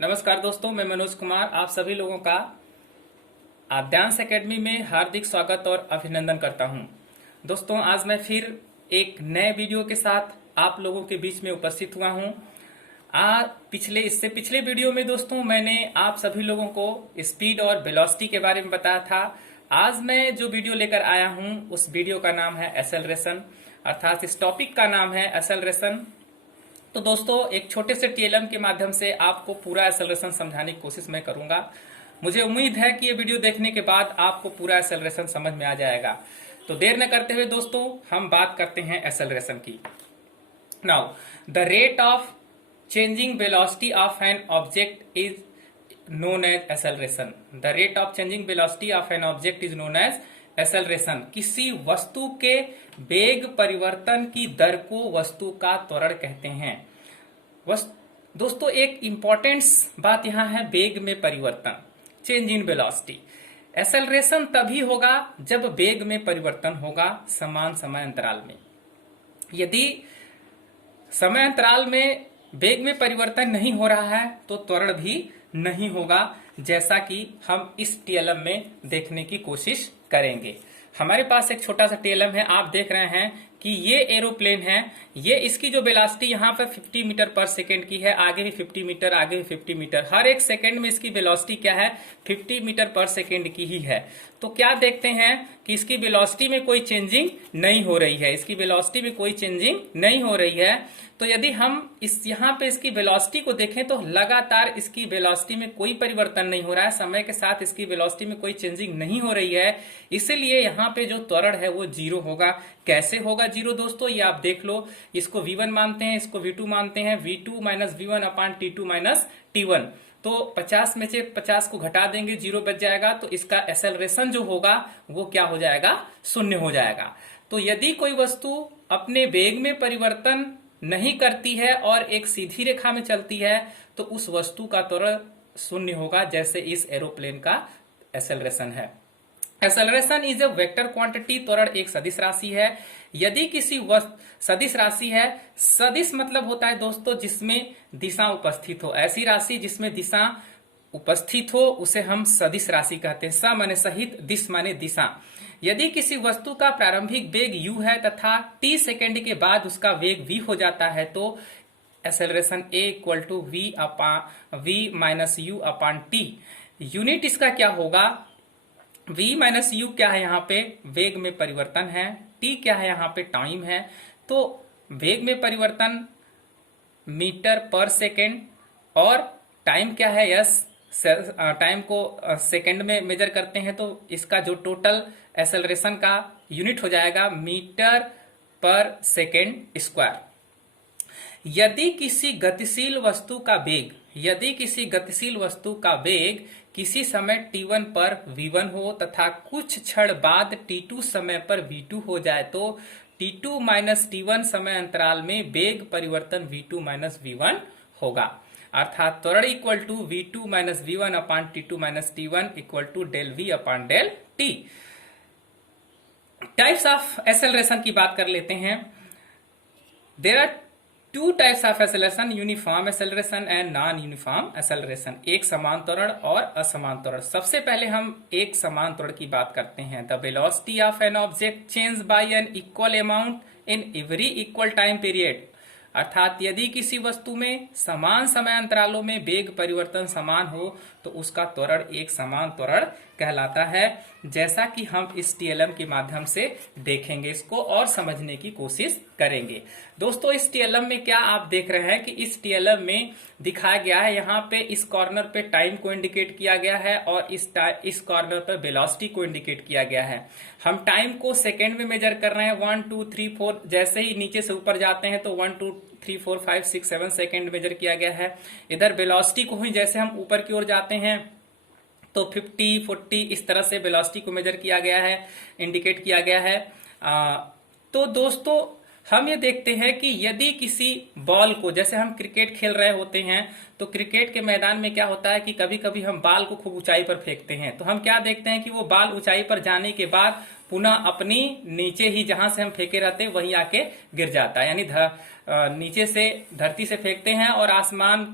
नमस्कार दोस्तों, मैं मनोज कुमार आप सभी लोगों का आद्यांश एकेडमी में हार्दिक स्वागत और अभिनंदन करता हूं। दोस्तों, आज मैं फिर एक नए वीडियो के साथ आप लोगों के बीच में उपस्थित हुआ हूं। इससे पिछले वीडियो में दोस्तों मैंने आप सभी लोगों को स्पीड और वेलोसिटी के बारे में बताया था। आज मैं जो वीडियो लेकर आया हूं उस वीडियो का नाम है एक्सेलरेशन, अर्थात इस टॉपिक का नाम है एक्सेलरेशन। तो दोस्तों, एक छोटे से टीएलएम के माध्यम से आपको पूरा एक्सेलरेशन समझाने की कोशिश मैं करूंगा। मुझे उम्मीद है कि ये वीडियो देखने के बाद आपको पूरा एक्सेलरेशन समझ में आ जाएगा। तो देर न करते हुए दोस्तों हम बात करते हैं एक्सेलरेशन की। Now the rate of changing velocity of an object is known as acceleration. The rate of changing velocity of an object is known as acceleration. किसी वस्तु के वेग परिवर्तन की दर को वस्तु का त्वरण कहते हैं। दोस्तों, एक इंपॉर्टेंट बात यहाँ है वेग में परिवर्तन, चेंज इन वेलोसिटी। एक्सेलरेशन तभी होगा जब वेग में परिवर्तन होगा समान समय अंतराल में। यदि समय अंतराल में वेग में परिवर्तन नहीं हो रहा है तो त्वरण भी नहीं होगा, जैसा कि हम इस टीएलएम में देखने की कोशिश करेंगे। हमारे पास एक छोटा सा टीएलएम है, आप देख रहे हैं कि ये एरोप्लेन है। ये इसकी जो वेलोसिटी यहाँ पर 50 मीटर पर सेकेंड की है, आगे भी 50 मीटर, आगे भी 50 मीटर, हर एक सेकेंड में इसकी वेलोसिटी क्या है, 50 मीटर पर सेकेंड की ही है। तो क्या देखते हैं कि इसकी वेलोसिटी में कोई चेंजिंग नहीं हो रही है, इसकी वेलोसिटी में कोई चेंजिंग नहीं हो रही है। तो यदि हम यहाँ पे इसकी वेलोसिटी को देखें तो लगातार इसकी वेलोसिटी में कोई परिवर्तन नहीं हो रहा है, समय के साथ इसकी वेलोसिटी में कोई चेंजिंग नहीं हो रही है, इसलिए यहाँ पे जो त्वरण है वो जीरो होगा। कैसे होगा जीरो दोस्तों, ये आप देख लो। इसको v1 मानते हैं, इसको v2 मानते हैं। v2 minus v1 upon t2 minus t1, तो 50 में से 50 को घटा देंगे, जीरो बच जाएगा। तो इसका एक्सेलरेशन जो होगा वो क्या हो जाएगा, शून्य हो जाएगा। तो यदि कोई वस्तु अपने वेग में परिवर्तन नहीं करती है और एक सीधी रेखा में चलती है तो उस वस्तु का त्वरण शून्य होगा, जैसे इस एरोप्लेन का एक्सेलरेशन है। Acceleration is a vector quantity, त्वरण एक सदिश राशि है। यदि किसी सदिश राशि है, सदिश मतलब होता है दोस्तों जिसमें दिशा उपस्थित हो, ऐसी राशि जिसमें दिशा उपस्थित हो उसे हम सदिश राशि कहते हैं। स माने सहित, दिश माने दिशा। यदि किसी वस्तु का प्रारंभिक वेग u है तथा t सेकेंड के बाद उसका वेग v हो जाता है तो acceleration a equal to v minus u upon t। Unit इसका क्या होगा, v माइनस u क्या है, यहाँ पे वेग में परिवर्तन है, t क्या है, यहाँ पे टाइम है। तो वेग में परिवर्तन मीटर पर सेकेंड और टाइम क्या है, यस, टाइम को सेकेंड में मेजर करते हैं, तो इसका जो टोटल एक्सेलरेशन का यूनिट हो जाएगा मीटर पर सेकेंड स्क्वायर। यदि किसी गतिशील वस्तु का वेग किसी समय t1 पर v1 हो तथा कुछ क्षण बाद t2 समय पर v2 हो जाए तो t2 माइनस t1 समय अंतराल में वेग परिवर्तन v2 माइनस v1 होगा। अर्थात त्वरण equal to v2 minus v1 upon t2 minus t1 equal to del v upon del t। Types of acceleration की बात कर लेते हैं। There are two types of acceleration, uniform acceleration and non uniform acceleration. एक समान त्वरण और असमान त्वरण। सबसे पहले हम एक समान त्वरण की बात करते हैं। The velocity of an object change by an equal amount in every equal time period. अर्थात यदि किसी वस्तु में समान समय अंतरालों में वेग परिवर्तन समान हो तो उसका त्वरण एक समान त्वरण कहलाता है, जैसा कि हम इस टीएलएम के माध्यम से देखेंगे, इसको और समझने की कोशिश करेंगे। दोस्तों, इस टीएलएम में क्या आप देख रहे हैं कि इस टीएलएम में दिखाया गया है, यहाँ पे इस कॉर्नर पे टाइम को इंडिकेट किया गया है और इस कॉर्नर पर वेलोसिटी को इंडिकेट किया गया है। हम टाइम को सेकेंड में मेजर कर रहे हैं, 1 2 3 4, जैसे ही नीचे से ऊपर जाते हैं तो 1 2 3 4 5 6 7 सेकेंड मेजर किया गया है। इधर वेलोसिटी को ही जैसे हम ऊपर की ओर जाते हैं तो 50 40 इस तरह से वेलोसिटी को मेजर किया गया है, इंडिकेट किया गया है। तो दोस्तों, हम ये देखते हैं कि यदि किसी बॉल को, जैसे हम क्रिकेट खेल रहे होते हैं तो क्रिकेट के मैदान में क्या होता है कि कभी कभी हम बाल को खूब ऊंचाई पर फेंकते हैं, तो हम क्या देखते हैं कि वो बाल ऊंचाई पर जाने के बाद पुनः अपनी नीचे ही जहां से हम फेंके रहते हैं वहीं आके गिर जाता है। यानी नीचे से धरती से फेंकते हैं और आसमान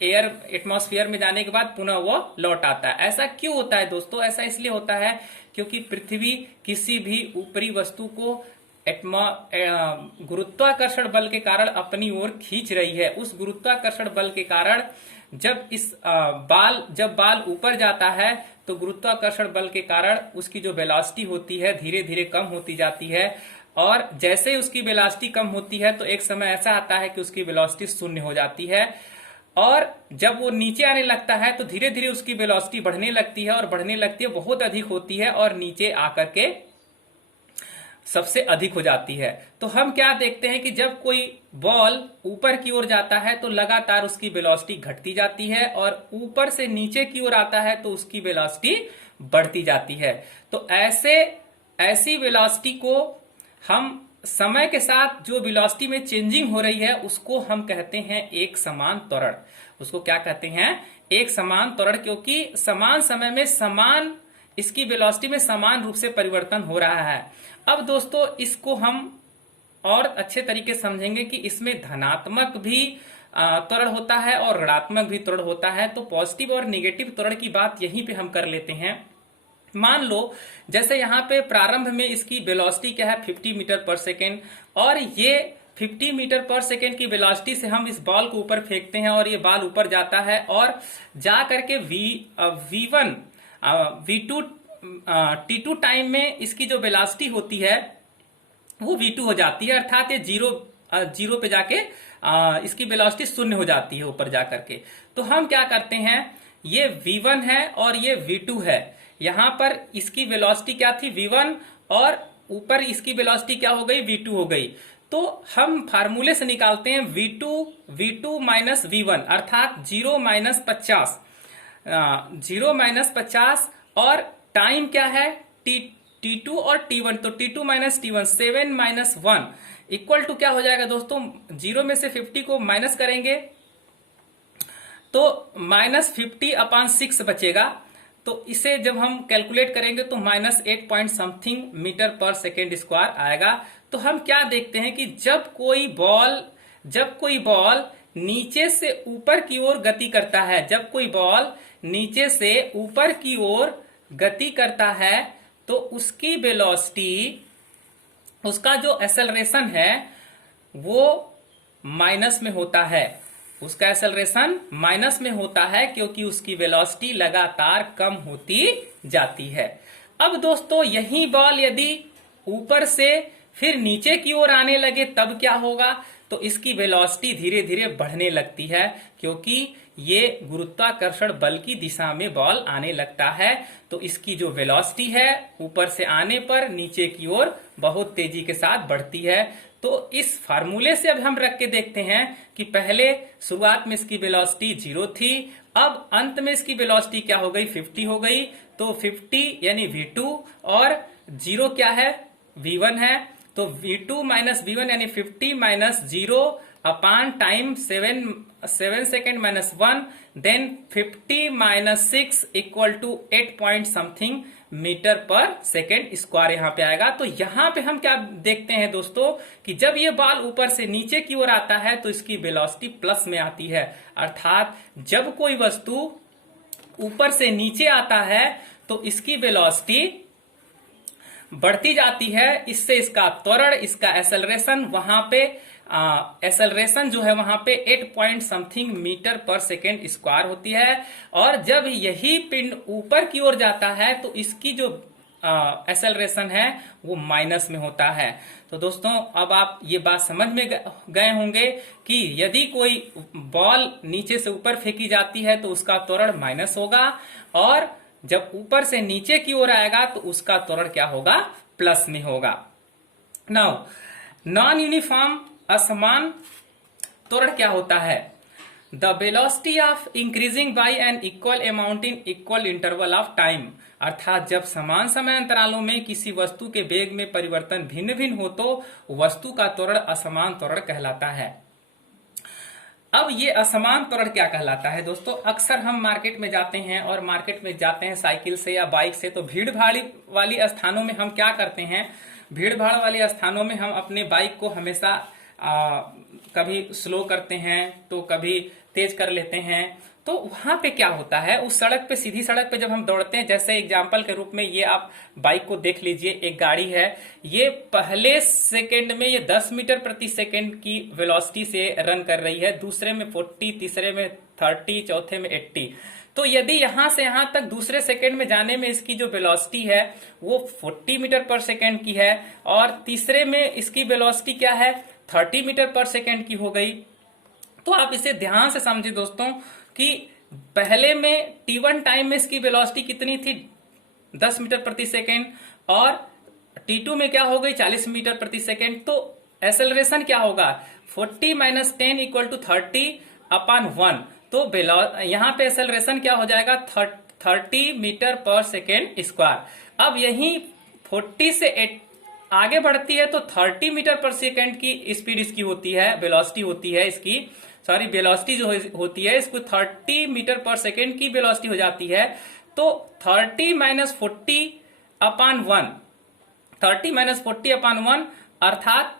एयर एटमॉस्फेयर में जाने के बाद पुनः वो लौट आता है। ऐसा क्यों होता है दोस्तों? ऐसा इसलिए होता है क्योंकि पृथ्वी किसी भी ऊपरी वस्तु को गुरुत्वाकर्षण बल के कारण अपनी ओर खींच रही है। उस गुरुत्वाकर्षण बल के कारण जब जब बाल ऊपर जाता है तो गुरुत्वाकर्षण बल के कारण उसकी जो वेलोसिटी होती है धीरे धीरे कम होती जाती है, और जैसे ही उसकी वेलोसिटी कम होती है तो एक समय ऐसा आता है कि उसकी वेलोसिटी शून्य हो जाती है, और जब वो नीचे आने लगता है तो धीरे धीरे उसकी वेलोसिटी बढ़ने लगती है, और बढ़ने लगती है, बहुत अधिक होती है और नीचे आकर के सबसे अधिक हो जाती है। तो हम क्या देखते हैं कि जब कोई बॉल ऊपर की ओर जाता है तो लगातार उसकी वेलोसिटी घटती जाती है, और ऊपर से नीचे की ओर आता है तो उसकी वेलोसिटी बढ़ती जाती है। तो ऐसी वेलोसिटी को हम समय के साथ जो वेलोसिटी में चेंजिंग हो रही है उसको हम कहते हैं एक समान त्वरण। उसको क्या कहते हैं? एक समान त्वरण, क्योंकि समान समय में समान इसकी वेलोसिटी में समान रूप से परिवर्तन हो रहा है। अब दोस्तों इसको हम और अच्छे तरीके से समझेंगे कि इसमें धनात्मक भी त्वरण होता है और ऋणात्मक भी त्वरण होता है। तो पॉजिटिव और निगेटिव त्वरण की बात यहीं पे हम कर लेते हैं। मान लो जैसे यहाँ पे प्रारंभ में इसकी वेलोसिटी क्या है 50 मीटर पर सेकेंड, और ये 50 मीटर पर सेकेंड की वेलोसिटी से हम इस बॉल को ऊपर फेंकते हैं और ये बॉल ऊपर जाता है और जा करके V1 V2 T2 टाइम में इसकी जो वेलोसिटी होती है वो V2 हो जाती है, अर्थात ये जीरो पे जाके इसकी वेलोसिटी शून्य हो जाती है ऊपर जाकर के। तो हम क्या करते हैं, ये V1 है और ये V2 है। यहां पर इसकी वेलोसिटी क्या थी V1, और ऊपर इसकी वेलोसिटी क्या हो गई V2 हो गई। तो हम फार्मूले से निकालते हैं V2 माइनस V1, अर्थात 0 माइनस 50, 0 माइनस 50, और टाइम क्या है T2 और T1, तो T2 minus T1 7 minus 1 equal to क्या हो जाएगा दोस्तों, 0 में से 50 को माइनस करेंगे तो माइनस 50/6 बचेगा। तो इसे जब हम कैलकुलेट करेंगे तो माइनस 8 पॉइंट समथिंग मीटर पर सेकेंड स्क्वायर आएगा। तो हम क्या देखते हैं कि जब कोई बॉल नीचे से ऊपर की ओर गति करता है, जब कोई बॉल नीचे से ऊपर की ओर गति करता है तो उसकी वेलोसिटी, उसका जो एक्सेलरेशन है वो माइनस में होता है। उसका एक्सेलरेशन माइनस में होता है क्योंकि उसकी वेलोसिटी लगातार कम होती जाती है। अब दोस्तों यही बॉल यदि ऊपर से फिर नीचे की ओर आने लगे तब क्या होगा, तो इसकी वेलोसिटी धीरे धीरे बढ़ने लगती है क्योंकि ये गुरुत्वाकर्षण बल की दिशा में बॉल आने लगता है। तो इसकी जो वेलोसिटी है ऊपर से आने पर नीचे की ओर बहुत तेजी के साथ बढ़ती है। तो इस फार्मूले से अब हम रख के देखते हैं कि पहले शुरुआत में इसकी वेलोसिटी 0 थी, अब अंत में इसकी वेलोसिटी क्या हो गई 50 हो गई। तो 50 यानी V2 और 0 क्या है V1 है, तो V2 माइनस V1 यानी 50 minus 0 upon time 7 second minus 1, then 50 minus 6 equal to 8 point something metre पर सेकेंड स्क्वायर यहाँ पे आएगा। तो यहाँ पे हम क्या देखते हैं दोस्तों कि जब ये बॉल ऊपर से नीचे की ओर आता है तो इसकी वेलोसिटी प्लस में आती है, अर्थात जब कोई वस्तु ऊपर से नीचे आता है तो इसकी वेलोसिटी बढ़ती जाती है। इससे इसका त्वरण, इसका एक्सेलरेशन वहां पे एक्सेलरेशन जो है वहां पे 8 पॉइंट समथिंग मीटर पर सेकेंड स्क्वायर होती है। और जब यही पिंड ऊपर की ओर जाता है तो इसकी जो एक्सेलरेशन है वो माइनस में होता है। तो दोस्तों अब आप ये बात समझ में गए होंगे कि यदि कोई बॉल नीचे से ऊपर फेंकी जाती है तो उसका त्वरण माइनस होगा, और जब ऊपर से नीचे की ओर आएगा तो उसका त्वरण क्या होगा प्लस में होगा। नाउ नॉन यूनिफॉर्म असमान त्वरण क्या होता है, the velocity of increasing by an equal amount in equal interval of time, अर्थात जब समान समय अंतरालों में किसी वस्तु के वेग में परिवर्तन भिन्न भिन्न हो तो वस्तु का त्वरण असमान त्वरण कहलाता है। अब ये असमान त्वरण क्या कहलाता है दोस्तों, अक्सर हम मार्केट में जाते हैं और मार्केट में जाते हैं साइकिल से या बाइक से, तो भीड़ भाड़ वाली स्थानों में हम क्या करते हैं, भीड़ भाड़ वाले स्थानों में हम अपने बाइक को हमेशा कभी स्लो करते हैं तो कभी तेज कर लेते हैं, तो वहां पे क्या होता है, उस सड़क पे, सीधी सड़क पे जब हम दौड़ते हैं, जैसे एग्जाम्पल के रूप में ये आप बाइक को देख लीजिए, एक गाड़ी है, ये पहले सेकंड में ये 10 मीटर प्रति सेकंड की वेलोसिटी से रन कर रही है, दूसरे में 40, तीसरे में 30, चौथे में 80। तो यदि यहां से यहां तक दूसरे सेकंड में जाने में इसकी जो वेलोसिटी है वो 40 मीटर पर सेकंड की है, और तीसरे में इसकी वेलोसिटी क्या है, 30 मीटर पर सेकंड की हो गई। तो आप इसे ध्यान से समझिए दोस्तों कि पहले में t1 टाइम में इसकी वेलोसिटी कितनी थी, 10 मीटर प्रति सेकंड, और t2 में क्या हो गई, 40 मीटर प्रति सेकंड। तो एक्सेलरेशन क्या होगा, 40 माइनस 10 इक्वल टू 30 अपॉन 1। तो यहां पे एक्सेलरेशन क्या हो जाएगा, 30 मीटर पर सेकेंड स्क्वायर। अब यही 40 से आगे बढ़ती है तो 30 मीटर पर सेकेंड की स्पीड इसकी होती है, वेलोसिटी होती है इसकी, सॉरी वेलोसिटी जो होती है इसको 30 मीटर पर सेकेंड की वेलोसिटी हो जाती है। तो 30 माइनस 40 अपॉन 1, 30 माइनस 40 अपॉन 1, अर्थात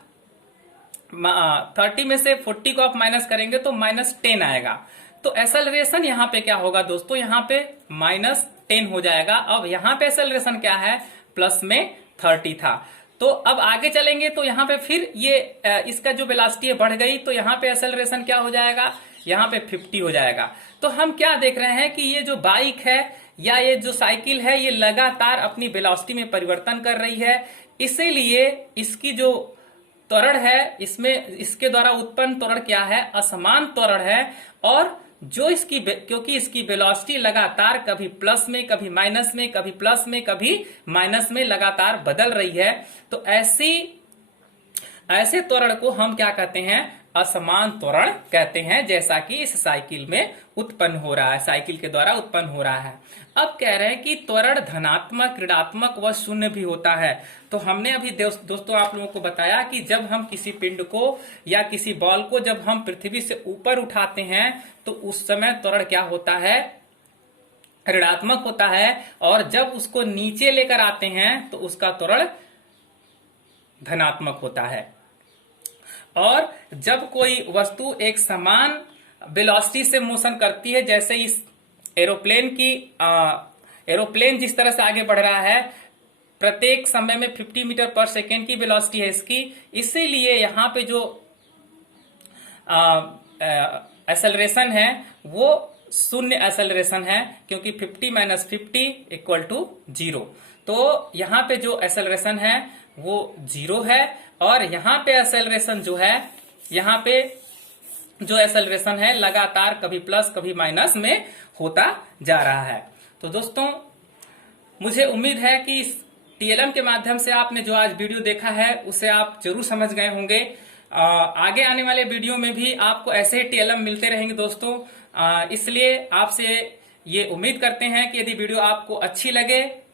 30 में से 40 को आप माइनस करेंगे तो -10 आएगा। तो एक्सेलरेशन यहाँ पे क्या होगा दोस्तों, यहाँ पे -10 हो जाएगा। अब यहाँ पे एक्सेलरेशन क्या है, प्लस में 30 था। तो अब आगे चलेंगे तो यहाँ पे फिर ये इसका जो वेलोसिटी बढ़ गई, तो यहाँ पे एक्सेलरेशन क्या हो जाएगा, यहाँ पे 50 हो जाएगा। तो हम क्या देख रहे हैं कि ये जो बाइक है या ये जो साइकिल है, ये लगातार अपनी वेलोसिटी में परिवर्तन कर रही है, इसीलिए इसकी जो त्वरण है, इसमें इसके द्वारा उत्पन्न त्वरण क्या है, असमान त्वरण है। और जो इसकी, क्योंकि इसकी वेलोसिटी लगातार कभी प्लस में, कभी माइनस में, कभी प्लस में, कभी माइनस में लगातार बदल रही है, तो ऐसे त्वरण को हम क्या कहते हैं, असमान त्वरण कहते हैं, जैसा कि इस साइकिल में उत्पन्न हो रहा है, साइकिल के द्वारा उत्पन्न हो रहा है। अब कह रहे हैं कि त्वरण धनात्मक, ऋणात्मक व शून्य भी होता है। तो हमने अभी दोस्तों आप लोगों को बताया कि जब हम किसी पिंड को या किसी बॉल को जब हम पृथ्वी से ऊपर उठाते हैं तो उस समय त्वरण क्या होता है, ऋणात्मक होता है, और जब उसको नीचे लेकर आते हैं तो उसका त्वरण धनात्मक होता है। और जब कोई वस्तु एक समान वेलोसिटी से मोशन करती है, जैसे इस एरोप्लेन जिस तरह से आगे बढ़ रहा है, प्रत्येक समय में 50 मीटर पर सेकेंड की वेलोसिटी है इसकी, इसीलिए यहाँ पे जो एक्सेलरेशन है वो शून्य एक्सेलरेशन है, क्योंकि 50 माइनस 50 इक्वल टू 0। तो यहाँ पे जो एक्सेलरेशन है वो 0 है, और यहाँ पे एक्सेलरेशन जो है, यहाँ पे जो एक्सेलरेशन है लगातार कभी प्लस कभी माइनस में होता जा रहा है। तो दोस्तों मुझे उम्मीद है कि इस टीएलएम के माध्यम से आपने जो आज वीडियो देखा है उसे आप जरूर समझ गए होंगे। आगे आने वाले वीडियो में भी आपको ऐसे ही टीएलएम मिलते रहेंगे दोस्तों। इसलिए आपसे ये उम्मीद करते हैं कि यदि वीडियो आपको अच्छी लगे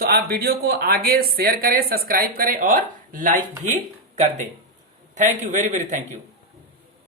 तो आप वीडियो को आगे शेयर करें, सब्सक्राइब करें और लाइक भी कर दें। Thank you, very very thank you.